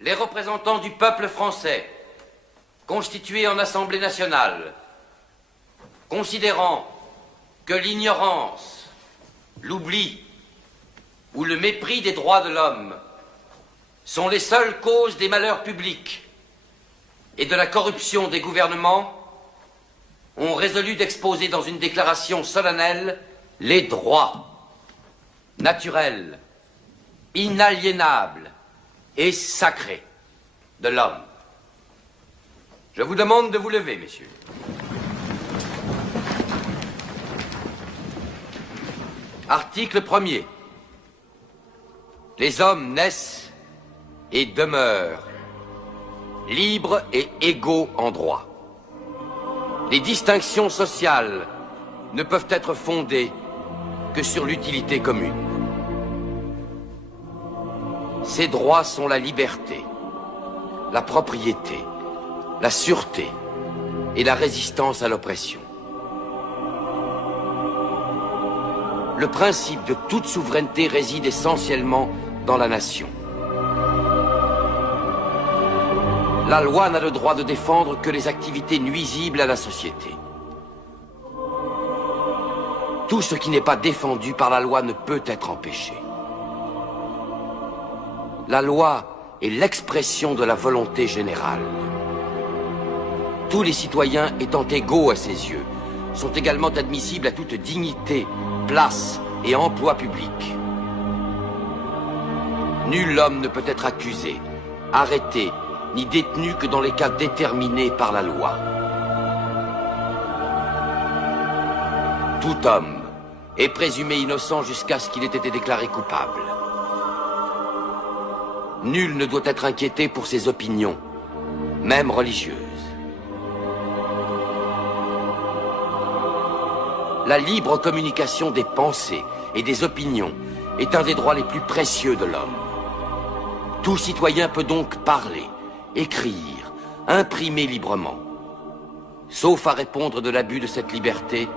les représentants du peuple français, constitués en Assemblée nationale, considérant que l'ignorance, l'oubli ou le mépris des droits de l'homme sont les seules causes des malheurs publics et de la corruption des gouvernements, ont résolu d'exposer dans une déclaration solennelle les droits naturels, inaliénables et sacrés de l'homme. Je vous demande de vous lever, messieurs. Article 1er. Les hommes naissent et demeurent libres et égaux en droit. Les distinctions sociales ne peuvent être fondées que sur l'utilité commune. Ces droits sont la liberté, la propriété, la sûreté et la résistance à l'oppression. Le principe de toute souveraineté réside essentiellement dans la nation. La loi n'a le droit de défendre que les activités nuisibles à la société. Tout ce qui n'est pas défendu par la loi ne peut être empêché. La loi est l'expression de la volonté générale. Tous les citoyens étant égaux à ses yeux, sont également admissibles à toute dignité, place et emploi public. Nul homme ne peut être accusé, arrêté, ni détenu que dans les cas déterminés par la loi. Tout homme est présumé innocent jusqu'à ce qu'il ait été déclaré coupable. Nul ne doit être inquiété pour ses opinions, même religieuses. La libre communication des pensées et des opinions est un des droits les plus précieux de l'homme. Tout citoyen peut donc parler, écrire, imprimer librement, sauf à répondre de l'abus de cette liberté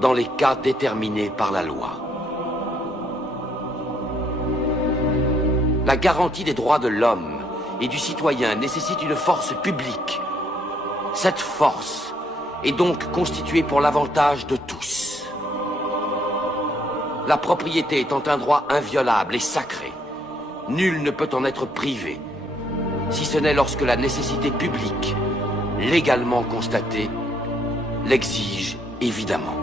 dans les cas déterminés par la loi. La garantie des droits de l'homme et du citoyen nécessite une force publique. Cette force est donc constituée pour l'avantage de tous. La propriété étant un droit inviolable et sacré, nul ne peut en être privé, si ce n'est lorsque la nécessité publique, légalement constatée, l'exige évidemment.